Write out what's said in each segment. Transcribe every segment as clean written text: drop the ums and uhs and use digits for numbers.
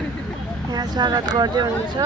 यहाँ स्वागत गर्दै हुनुहुन्छ।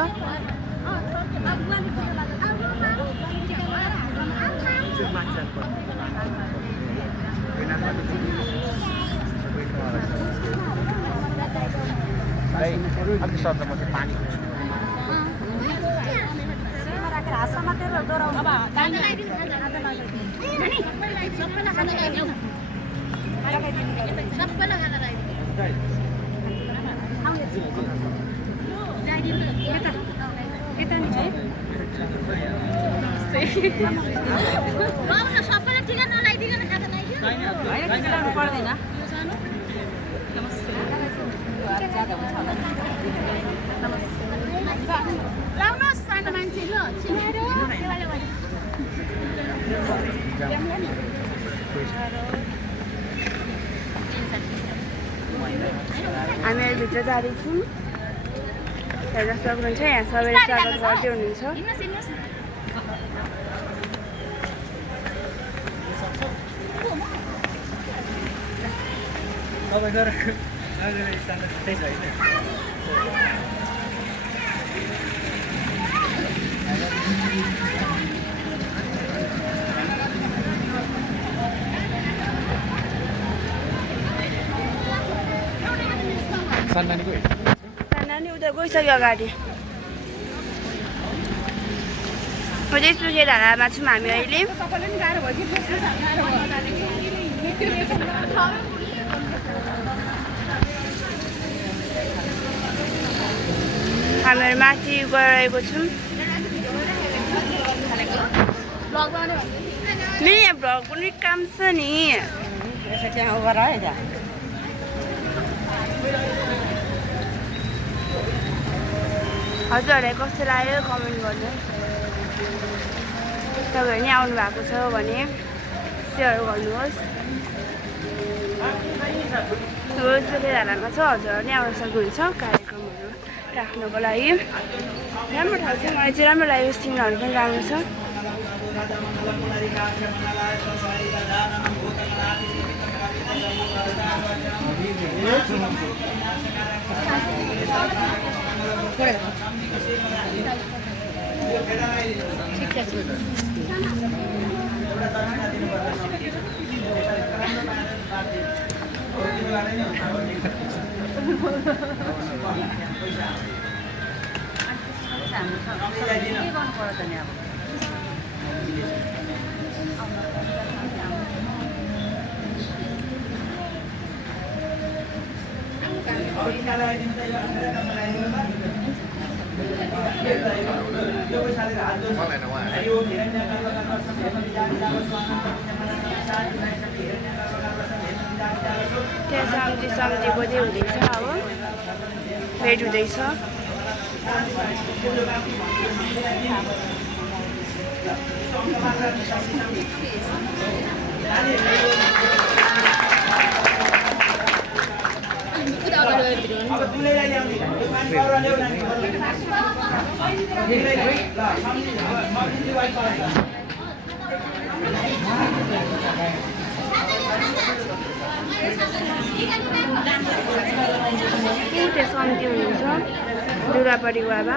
हामीहरू भित्र जाँदैछौँ। हेर्न सक्नुहुन्छ यहाँ सबैले स्वागत गर्दै हुनुहुन्छ। सानानी उता गइसक्यो अगाडि। खोजे सुके धारामा छौँ हामी अहिले। हामीहरू माथि गइरहेको छौँ। नि यहाँ भ्लग पनि काम छ नि। हजुरहरूलाई कस्तो लाग्यो कमेन्ट गर्नु। तपाईँहरू नि आउनु भएको छ भने सेयर गर्नुहोस्। सुके धारामा छ, हजुरहरू नि आउन सक्नुहुन्छ कार्यक्रमहरू राख्नुको लागि। राम्रो ठाउँ छ, मलाई चाहिँ राम्रो लाग्यो। सिङहरू पनि राम्रो छ। त्यहाँ सम्झी बजे हुँदैछ। अब भेट हुँदैछ। त्यहाँ सम्झी हुनुहुन्छ दुर्गा परिवारमा।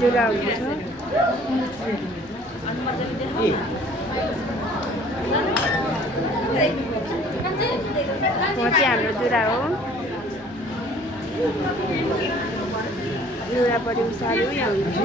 जुरा हुनुहुन्छ। म चाहिँ हाम्रो जुरा हो। जुरा परिवार साह्रो यहाँ हुनुहुन्छ।